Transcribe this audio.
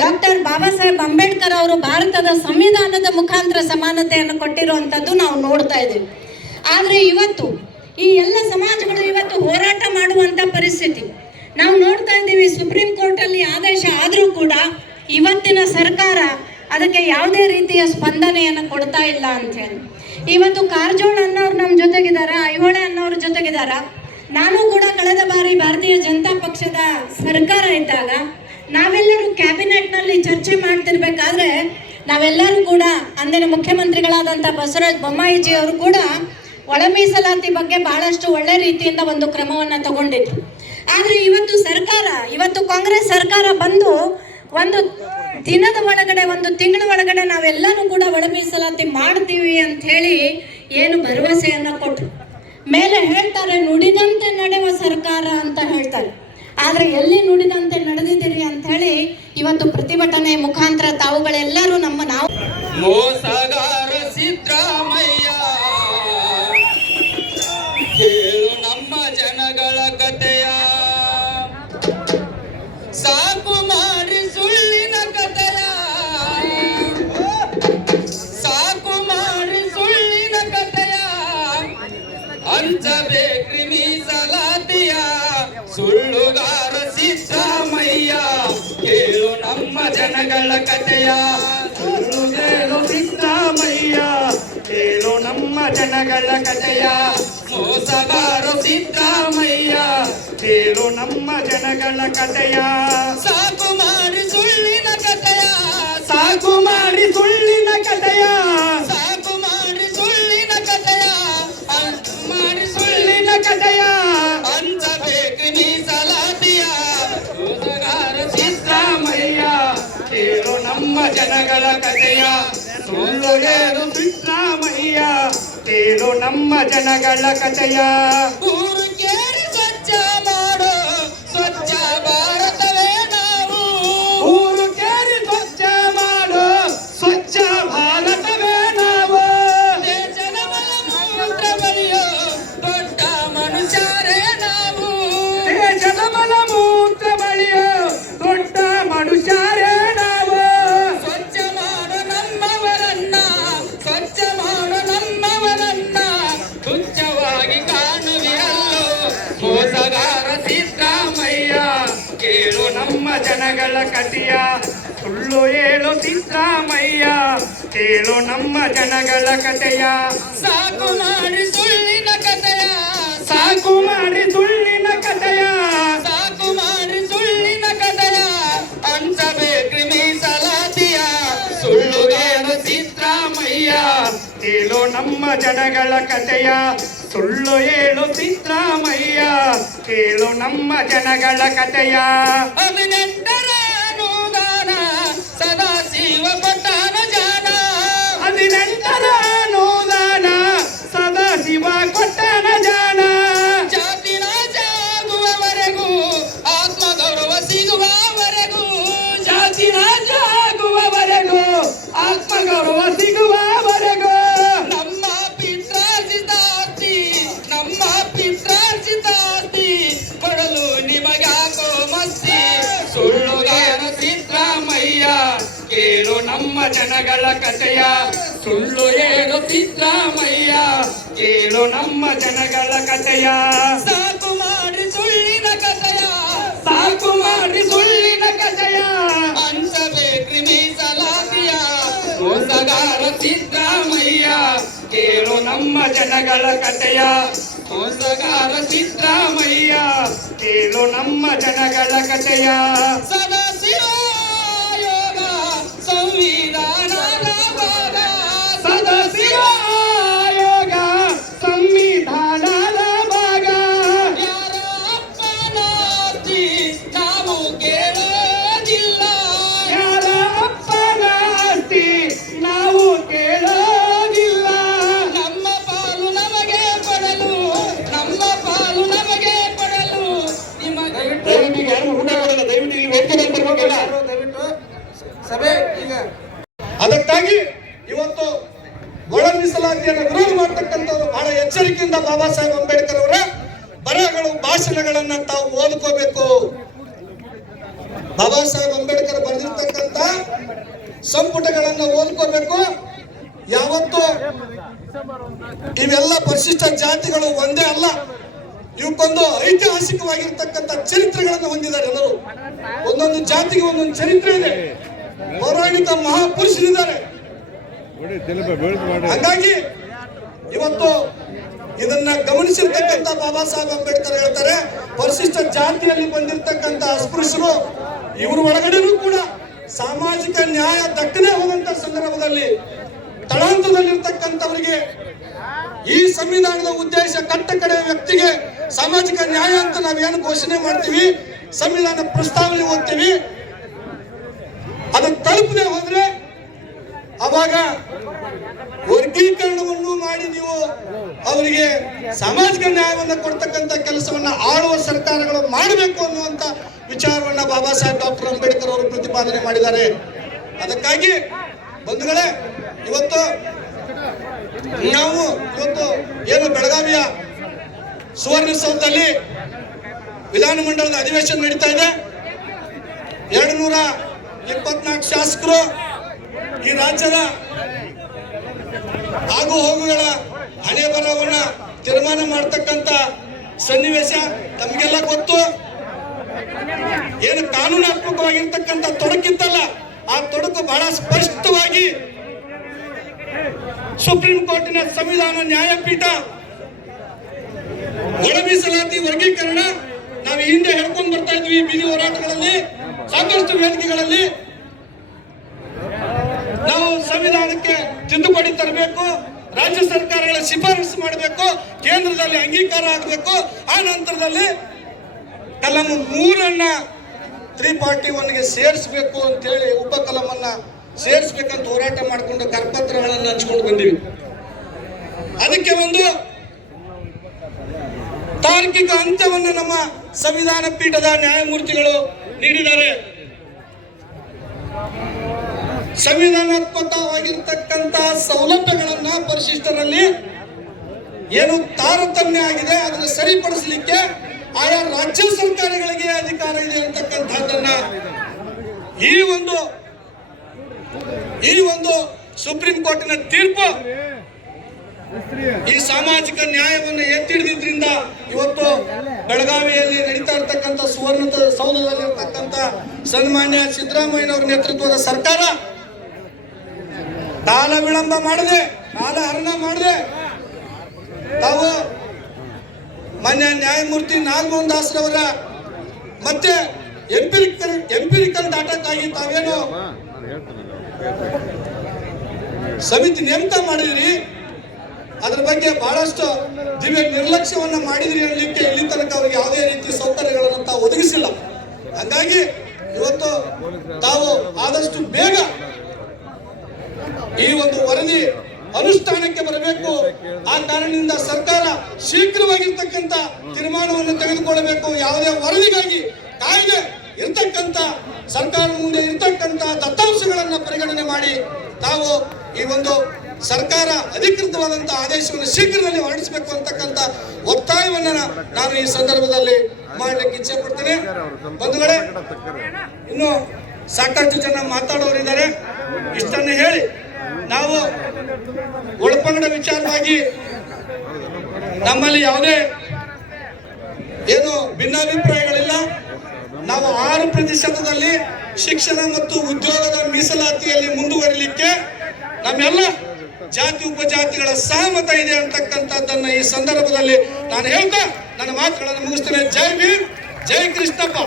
Doctor Baba Saheb Ambedkar ಅವರು ಭಾರತದ ಸಂವಿಧಾನದ ಮುಖಾಂತರ ಸಮಾನತೆಯನ್ನು ಕೊಟ್ಟಿರುವಂಥದ್ದು ನಾವು ನೋಡ್ತಾ ಇದ್ದೀವಿ. ಆದರೆ ಇವತ್ತು ಈ ಎಲ್ಲ ಸಮಾಜಗಳು ಇವತ್ತು ಹೋರಾಟ ಮಾಡುವಂಥ ಪರಿಸ್ಥಿತಿ ನಾವು ನೋಡ್ತಾ ಇದ್ದೀವಿ. ಸುಪ್ರೀಂ ಕೋರ್ಟಲ್ಲಿ ಆದೇಶ ಆದರೂ ಕೂಡ ಇವತ್ತಿನ ಸರ್ಕಾರ ಅದಕ್ಕೆ ಯಾವುದೇ ರೀತಿಯ ಸ್ಪಂದನೆಯನ್ನು ಕೊಡ್ತಾ ಇಲ್ಲ ಅಂತ ಹೇಳಿ. ಇವತ್ತು ಕಾರಜೋಳ ಅನ್ನೋರು ನಮ್ಮ ಜೊತೆಗಿದ್ದಾರೆ, ಐಹೊಳೆ ಅನ್ನೋರ ಜೊತೆಗಿದ್ದಾರೆ. ನಾನು ಕೂಡ ಕಳೆದ ಬಾರಿ ಭಾರತೀಯ ಜನತಾ ಪಕ್ಷದ ಸರ್ಕಾರ ಇದ್ದಾಗ ನಾವೆಲ್ಲರೂ ಕ್ಯಾಬಿನೆಟ್ನಲ್ಲಿ ಚರ್ಚೆ ಮಾಡ್ತಿರ್ಬೇಕಾದ್ರೆ ನಾವೆಲ್ಲರೂ ಕೂಡ ಅಂದಿನ ಮುಖ್ಯಮಂತ್ರಿಗಳಾದಂಥ ಬಸವರಾಜ ಬೊಮ್ಮಾಯಿಜಿ ಅವರು ಕೂಡ ಒಳ ಮೀಸಲಾತಿ ಬಗ್ಗೆ ಬಹಳಷ್ಟು ಒಳ್ಳೆ ರೀತಿಯಿಂದ ಒಂದು ಕ್ರಮವನ್ನು ತಗೊಂಡಿದ್ರು. ಆದರೆ ಇವತ್ತು ಕಾಂಗ್ರೆಸ್ ಸರ್ಕಾರ ಬಂದು ಒಂದು ದಿನದ ಒಳಗಡೆ, ಒಂದು ತಿಂಗಳ ಒಳಗಡೆ ನಾವೆಲ್ಲನೂ ಕೂಡ ಒಳ ಮೀಸಲಾತಿ ಮಾಡ್ತೀವಿ ಅಂತ ಹೇಳಿ ಏನು ಭರವಸೆಯನ್ನು ಕೊಟ್ಟರು. ಮೇಲೆ ಹೇಳ್ತಾರೆ ನುಡಿದಂತೆ ನಡೆಯುವ ಸರ್ಕಾರ ಅಂತ ಹೇಳ್ತಾರೆ. ಆದರೆ ಎಲ್ಲಿ ನುಡಿದಂತೆ ನಡೆದಿದ್ದೀರಿ ಅಂತ ಹೇಳಿ ಇವತ್ತು ಪ್ರತಿಭಟನೆ ಮುಖಾಂತರ ತಾವುಗಳೆಲ್ಲರೂ ನಾವು ಮೋಸಗಾರ ಸಿದ್ದರಾಮಯ್ಯ ಕೇಳು ನಮ್ಮ ಜನಗಳ ಕಥೆಯ, ಸಾಕು ಮಾಡಿ ಸುಳ್ಳಿನ ಕಥೆಯ, ಸಾಕು ಮಾಡಿ ಸುಳ್ಳಿನ ಕಥೆಯ, ಹಂಚಬೇಕ್ರಿ ಮೀಸಲಾತಿಯ ಸುಳ್ಳುಗಾರ ಸಿದ್ದರಾಮಯ್ಯ ಕೇಳು ನಮ್ಮ ಜನಗಳ ಕಥೆಯ, ಸುಳ್ಳು ಕೇಳು ಸಿದ್ದರಾಮಯ್ಯ ಕೇಳು ನಮ್ಮ ಜನಗಳ ಕಥೆಯ, ಮೋಸಗಾರ ಸಿದ್ದರಾಮಯ್ಯ ಕೇಳು ನಮ್ಮ ಜನಗಳ ಕಥೆಯ, ಸಾಕು ಮಾಡಿ ಸುಳ್ಳಿನ ಕಥೆಯ, ಸಾಕು ಮಾಡಿ ಸುಳ್ಳಿನ ಕಥೆಯ, ಸಾಕು ಮಾಡಿ ಸುಳ್ಳಿನ ಕಥೆಯ, ಮಾಡಿ ಸುಳ್ಳಿನ ಕಥೆಯ, ಹಂಚಬೇಕು ಮೀಸಲಾತಿಯ ಮೋಸಗಾರ ಸಿದ್ದರಾಮಯ್ಯ ಕೇಳು ನಮ್ಮ ಜನಗಳ ಕಥೆಯ, ಸುಳ್ಳು ಹೇಳು ಸಿದ್ದರಾಮಯ್ಯ ಕೇಳು ನಮ್ಮ ಜನಗಳ ಕಥೆಯ, ಊರು ಕೇಳಿ ಸ್ವಚ್ಛ ಮಾಡೋ ಸ್ವಚ್ಛ ಭಾರತವೇ ನಾವು, ಊರು ಕೇಳಿ ಸ್ವಚ್ಛ ಮಾಡೋ ಸ್ವಚ್ಛ ಭಾರತವೇ ನಾವು, ದೇಶದ ಮಲಮೂತ್ರ ಬಳಿಯೋ ದೊಡ್ಡ ಮನುಷ್ಯರೇ ನಾವು, ದೇಶದ ಮಲಮೂತ್ರ ಬಳಿಯೋ ದೊಡ್ಡ ಮನುಷ್ಯರೇ ನಾವು, ಸ್ವಚ್ಛ ಮಾಡೋ ನಮ್ಮವರನ್ನ, ಸ್ವಚ್ಛ ಮಾಡೋ ನಮ್ಮವರನ್ನ ತುಚ್ಛವಾಗಿ ಕಾಣುವಿರಲ್ಲೋ ಮೋಸಗಾರ ಸಿದ್ದರಾಮಯ್ಯ ಕೇಳು ನಮ್ಮ ಜನಗಳ ಕಥೆಯ, ಸುಳ್ಳು ಹೇಳು ಸಿದ್ದರಾಮಯ್ಯ ಕೇಳು ನಮ್ಮ ಜನಗಳ ಕಥೆಯ, ಸಾಕು ಮಾಡಿ ಸುಳ್ಳಿನ ಕಥೆಯ, ಸಾಕು ಮಾಡಿ ಸುಳ್ಳಿನ ಕಥೆಯ, ಸಾಕು ಮಾಡಿ ಸುಳ್ಳಿನ ಕಥೆಯ, ಹಂಚಬೇಕ್ರಿ ಮೀಸಲಾತಿಯ ಸುಳ್ಳು ಹೇಳು ಸಿದ್ದರಾಮಯ್ಯ ಕೇಳು ನಮ್ಮ ಜನಗಳ ಕಥೆಯ, ಸುಳ್ಳು ಹೇಳು ಸಿದ್ದರಾಮಯ್ಯ ಕೇಳು ನಮ್ಮ ಜನಗಳ ಕಥೆಯ, 18ರ ಅನುದಾನ ಸದಾಶಿವ ಕೊಟ್ಟನ ಜಾನ, 18ರ ಅನುದಾನ ಸದಾಶಿವ ಕೊಟ್ಟನ ಜಾನ, ಜಾತಿ ನಾಶ ಆಗುವವರೆಗೂ ಆತ್ಮಗೌರವ ಸಿಗುವವರೆಗೂ, ಜಾತಿ ನಾಶ ಆಗುವವರೆಗೂ ಆತ್ಮಗೌರವ ಸಿಗುವವರೆಗೂ, ನಮ್ಮ ಪಿತ್ರಾರ್ಜಿತ ಆಸ್ತಿ, ನಮ್ಮ ಪಿತ್ರಾರ್ಜಿತ ಆಸ್ತಿ ಕೊಡಲು ನಿಮಗ್ಯಾಕೋ ಮಸ್ತಿ, ಸುಳ್ಳುಗಾರ ಸಿದ್ದರಾಮಯ್ಯ ಕೇಳು ನಮ್ಮ ಜನಗಳ ಕಥೆಯ, ಸುಳ್ಳು ಹೇಳು ಸಿದ್ದರಾಮಯ್ಯ ಕೇಳು ನಮ್ಮ ಜನಗಳ ಕಥೆಯ, ಸಾಕು ಮಾಡಿ ಸುಳ್ಳಿನ ಕಥೆಯ, ಸಾಕು ಮಾಡಿ ಸುಳ್ಳಿನ ಕಥೆಯ, ಹಂಚಬೇಕ್ರಿ ಮೀಸಲಾತಿಯ ಮೋಸಗಾರ ಸಿದ್ದರಾಮಯ್ಯ ಕೇಳು ನಮ್ಮ ಜನಗಳ ಕಥೆಯ, ಮೋಸಗಾರ ಸಿದ್ದರಾಮಯ್ಯ ಕೇಳು ನಮ್ಮ ಜನಗಳ ಕಥೆಯ, ಸದಾಶಿವ ಆಯೋಗ ಸಂವಿಧಾನದ ಭಾಗ, ಸದಾಶಿವ ಆಯೋಗ ಸಂವಿಧಾನದ ಭಾಗ, ಯಾರ ಅಪ್ಪನ ಆಸ್ತಿ ನಾವು ಕೇಳೋದಿಲ್ಲ, ಯಾರ ಅಪ್ಪನ ಆಸ್ತಿ ನಾವು ಕೇಳೋದಿಲ್ಲ, ನಮ್ಮ ಪಾಲು ನಮಗೆ ಕೊಡಲು, ನಮ್ಮ ಪಾಲು ನಮಗೆ ಕೊಡಲು ನಿಮಗೆ ಸಭೆ ಈಗ ಅದಕ್ಕಾಗಿ ಇವತ್ತು ಒಳ ಮೀಸಲಾತಿಯನ್ನು ವಿರೋಧ ಮಾಡತಕ್ಕಂಥವ್ರು ಬಹಳ ಎಚ್ಚರಿಕೆಯಿಂದ ಬಾಬಾ ಸಾಹೇಬ್ ಅಂಬೇಡ್ಕರ್ ಅವರ ಬರಹಗಳು, ಭಾಷಣಗಳನ್ನ ತಾವು ಓದ್ಕೋಬೇಕು. ಬಾಬಾ ಸಾಹೇಬ್ ಅಂಬೇಡ್ಕರ್ ಬರೆದಿರ್ತಕ್ಕಂಥ ಸಂಪುಟಗಳನ್ನು ಓದ್ಕೋಬೇಕು. ಯಾವತ್ತು ಇವೆಲ್ಲ ಪರಿಶಿಷ್ಟ ಜಾತಿಗಳು ಒಂದೇ ಅಲ್ಲ, ಇವಕ್ಕೊಂದು ಐತಿಹಾಸಿಕವಾಗಿರ್ತಕ್ಕಂಥ ಚರಿತ್ರೆಗಳನ್ನು ಹೊಂದಿದ್ದಾರೆ. ಎಲ್ಲರೂ ಒಂದೊಂದು ಜಾತಿಗೆ ಒಂದೊಂದು ಚರಿತ್ರೆ ಇದೆ, ಪೌರಾಣಿಕ ಮಹಾಪುರುಷರಿದ್ದಾರೆ. ಹಾಗಾಗಿ ಇವತ್ತು ಇದನ್ನ ಗಮನಿಸಿರ್ತಕ್ಕಂಥ ಬಾಬಾ ಸಾಹೇಬ್ ಅಂಬೇಡ್ಕರ್ ಹೇಳ್ತಾರೆ, ಪರಿಶಿಷ್ಟ ಜಾತಿಯಲ್ಲಿ ಬಂದಿರತಕ್ಕಂಥ ಅಸ್ಪೃಶ್ಯರು ಇವರು ಒಳಗಡೆನೂ ಕೂಡ ಸಾಮಾಜಿಕ ನ್ಯಾಯ ದಕ್ಕದೇ ಹೋದಂತ ಸಂದರ್ಭದಲ್ಲಿ ತಳಾಂತದಲ್ಲಿರ್ತಕ್ಕಂಥವರಿಗೆ ಈ ಸಂವಿಧಾನದ ಉದ್ದೇಶ ಕಟ್ಟ ಕಡೆ ವ್ಯಕ್ತಿಗೆ ಸಾಮಾಜಿಕ ನ್ಯಾಯ ಅಂತ ನಾವೇನು ಘೋಷಣೆ ಮಾಡ್ತೀವಿ, ಸಂವಿಧಾನ ಪ್ರಸ್ತಾವನೆ ಓದ್ತೀವಿ, ಅದು ತಲುಪದೆ ಹೋದ್ರೆ ಅವಾಗ ವರ್ಗೀಕರಣವನ್ನು ಮಾಡಿ ನೀವು ಅವರಿಗೆ ಸಾಮಾಜಿಕ ನ್ಯಾಯವನ್ನು ಕೊಡ್ತಕ್ಕಂಥ ಕೆಲಸವನ್ನ ಆಳುವ ಸರ್ಕಾರಗಳು ಮಾಡಬೇಕು ಅನ್ನುವಂತ ವಿಚಾರವನ್ನ ಬಾಬಾ ಸಾಹೇಬ್ ಡಾಕ್ಟರ್ ಅಂಬೇಡ್ಕರ್ ಅವರು ಪ್ರತಿಪಾದನೆ ಮಾಡಿದ್ದಾರೆ. ಅದಕ್ಕಾಗಿ ಬಂಧುಗಳೇ, ಇವತ್ತು ನಾವು ಏನು ಬೆಳಗಾವಿಯ ಸುವರ್ಣಸೌಧದಲ್ಲಿ ವಿಧಾನಮಂಡಲದ ಅಧಿವೇಶನ ನಡೀತಾ ಇದೆ. 224 ಶಾಸಕರು ಈ ರಾಜ್ಯದ ಆಗು ಹೋಗುಗಳ ಹಣೆ ಬರವನ್ನ ತೀರ್ಮಾನ ಮಾಡತಕ್ಕಂತ ಸನ್ನಿವೇಶ ತಮಗೆಲ್ಲ ಗೊತ್ತು. ಏನು ಕಾನೂನಾತ್ಮಕವಾಗಿರ್ತಕ್ಕಂಥ ತೊಡಕಿತ್ತಲ್ಲ, ಆ ತೊಡಕು ಬಹಳ ಸ್ಪಷ್ಟವಾಗಿ ಸುಪ್ರೀಂ ಕೋರ್ಟಿನ ಸಂವಿಧಾನ ನ್ಯಾಯಪೀಠ ಒಳ ಮೀಸಲಾತಿ ವರ್ಗೀಕರಣ ನಾವು ಹಿಂದೆ ಹೇಳ್ಕೊಂಡು ಬರ್ತಾ ಇದ್ವಿ. ಬೀದಿ ಹೋರಾಟಗಳಲ್ಲಿ, ಸಾಕಷ್ಟು ವೇದಿಕೆಗಳಲ್ಲಿ ನಾವು ಸಂವಿಧಾನಕ್ಕೆ ತಿದ್ದುಪಡಿ ತರಬೇಕು, ರಾಜ್ಯ ಸರ್ಕಾರಗಳ ಶಿಫಾರಸು ಮಾಡಬೇಕು, ಕೇಂದ್ರದಲ್ಲಿ ಅಂಗೀಕಾರ ಆಗಬೇಕು, ಆ ನಂತರದಲ್ಲಿ ಕಲಂ 3 341ಗೆ ಸೇರಿಸಬೇಕು ಅಂತ ಹೇಳಿ ಉಪ ಕಲಮನ್ನ ಸೇರಿಸಬೇಕಂತ ಹೋರಾಟ ಮಾಡಿಕೊಂಡು ಕರಪತ್ರಗಳನ್ನು ಹಂಚ್ಕೊಂಡು ಬಂದಿವಿ. ಅದಕ್ಕೆ ಒಂದು ತಾರ್ಕಿಕ ಅಂತ್ಯವನ್ನು ನಮ್ಮ ಸಂವಿಧಾನ ಪೀಠದ ನ್ಯಾಯಮೂರ್ತಿಗಳು ನೀಡಿದ್ದಾರೆ. ಸಂವಿಧಾನಾತ್ಮಕವಾಗಿರ್ತಕ್ಕಂಥ ಸೌಲಭ್ಯಗಳನ್ನ ಪರಿಶಿಷ್ಟರಲ್ಲಿ ಏನು ತಾರತಮ್ಯ ಆಗಿದೆ ಅದನ್ನು ಸರಿಪಡಿಸಲಿಕ್ಕೆ ಆಯಾ ರಾಜ್ಯ ಸರ್ಕಾರಗಳಿಗೆ ಅಧಿಕಾರ ಇದೆ ಅಂತಕ್ಕಂಥದ್ದನ್ನ ಈ ಒಂದು ಸುಪ್ರೀಂ ಕೋರ್ಟಿನ ತೀರ್ಪು ಈ ಸಾಮಾಜಿಕ ನ್ಯಾಯವನ್ನು ಎತ್ತಿ ಹಿಡಿದ್ರಿಂದ ಇವತ್ತು ಬೆಳಗಾವಿಯಲ್ಲಿ ನಡೀತಾ ಇರ್ತಕ್ಕಂಥ ಸುವರ್ಣ ಸೌಧದಲ್ಲಿ ಇರ್ತಕ್ಕಂಥ ಸನ್ಮಾನ್ಯ ಸಿದ್ದರಾಮಯ್ಯನವರ ನೇತೃತ್ವದ ಸರ್ಕಾರ ಕಾಲ ವಿಳಂಬ ಮಾಡದೆ, ಕಾಲ ಹರಣ ಮಾಡದೆ ತಾವು ಮಾನ್ಯ ನ್ಯಾಯಮೂರ್ತಿ ನಾಗಮೋಹನ್ ದಾಸ್ರವರ ಮತ್ತೆ ಎಂಪಿರಿಕಲ್ ಡಾಟಾಕ್ಕಾಗಿ ತಾವೇನು ಸಮಿತಿ ನೇಮಕ ಮಾಡಿದ್ರಿ, ಅದ್ರ ಬಗ್ಗೆ ಬಹಳಷ್ಟು ದಿವ್ಯ ನಿರ್ಲಕ್ಷ್ಯವನ್ನ ಮಾಡಿದ್ರಿ ಅನ್ನಲಿಕ್ಕೆ ಇಲ್ಲಿ ತನಕ ಅವರಿಗೆ ಯಾವುದೇ ರೀತಿ ಸೌಕರ್ಯಗಳನ್ನು ತಾವು ಒದಗಿಸಿಲ್ಲ. ಹಾಗಾಗಿ ಇವತ್ತು ತಾವು ಆದಷ್ಟು ಬೇಗ ಈ ಒಂದು ವರದಿ ಅನುಷ್ಠಾನಕ್ಕೆ ಬರಬೇಕು. ಆ ಕಾರಣದಿಂದ ಸರ್ಕಾರ ಶೀಘ್ರವಾಗಿರ್ತಕ್ಕಂಥ ತೀರ್ಮಾನವನ್ನು ತೆಗೆದುಕೊಳ್ಳಬೇಕು. ಯಾವುದೇ ವರದಿಗಾಗಿ ಕಾಯ್ದೆ ಇರ್ತಕ್ಕಂಥ ಸರ್ಕಾರ ಮುಂದೆ ಇರ್ತಕ್ಕಂಥ ದತ್ತಾಂಶಗಳನ್ನು ಪರಿಗಣನೆ ಮಾಡಿ ತಾವು ಈ ಒಂದು ಸರ್ಕಾರ ಅಧಿಕೃತವಾದಂತಹ ಆದೇಶವನ್ನು ಶೀಘ್ರದಲ್ಲಿ ಹೊರಡಿಸಬೇಕು ಅಂತಕ್ಕಂಥ ಒತ್ತಾಯವನ್ನು ನಾನು ಈ ಸಂದರ್ಭದಲ್ಲಿ ಮಾಡಲಿಕ್ಕೆ ಇಚ್ಛೆ ಪಡ್ತೇನೆ. ಬಂಧುಗಳೇ, ಇನ್ನು ಸಾಕಷ್ಟು ಜನ ಮಾತಾಡೋರಿದ್ದಾರೆ. ಇಷ್ಟನ್ನು ಹೇಳಿ ನಾವು ಒಳಪಂಗಡ ವಿಚಾರವಾಗಿ ನಮ್ಮಲ್ಲಿ ಯಾವುದೇ ಏನು ಭಿನ್ನಾಭಿಪ್ರಾಯಗಳಿಲ್ಲ. ನಾವು 6% ಶಿಕ್ಷಣ ಮತ್ತು ಉದ್ಯೋಗದ ಮೀಸಲಾತಿಯಲ್ಲಿ ಮುಂದುವರಿಲಿಕ್ಕೆ ನಮ್ಮೆಲ್ಲ ಜಾತಿ ಉಪಜಾತಿಗಳ ಸಹಮತ ಇದೆ ಅಂತಕ್ಕಂಥದ್ದನ್ನ ಈ ಸಂದರ್ಭದಲ್ಲಿ ನಾನು ಹೇಳ್ತಾ ನನ್ನ ಮಾತುಗಳನ್ನು ಮುಗಿಸ್ತೇನೆ. ಜೈ ಭೀಮ್, ಜೈ ಕೃಷ್ಣಪ್ಪ.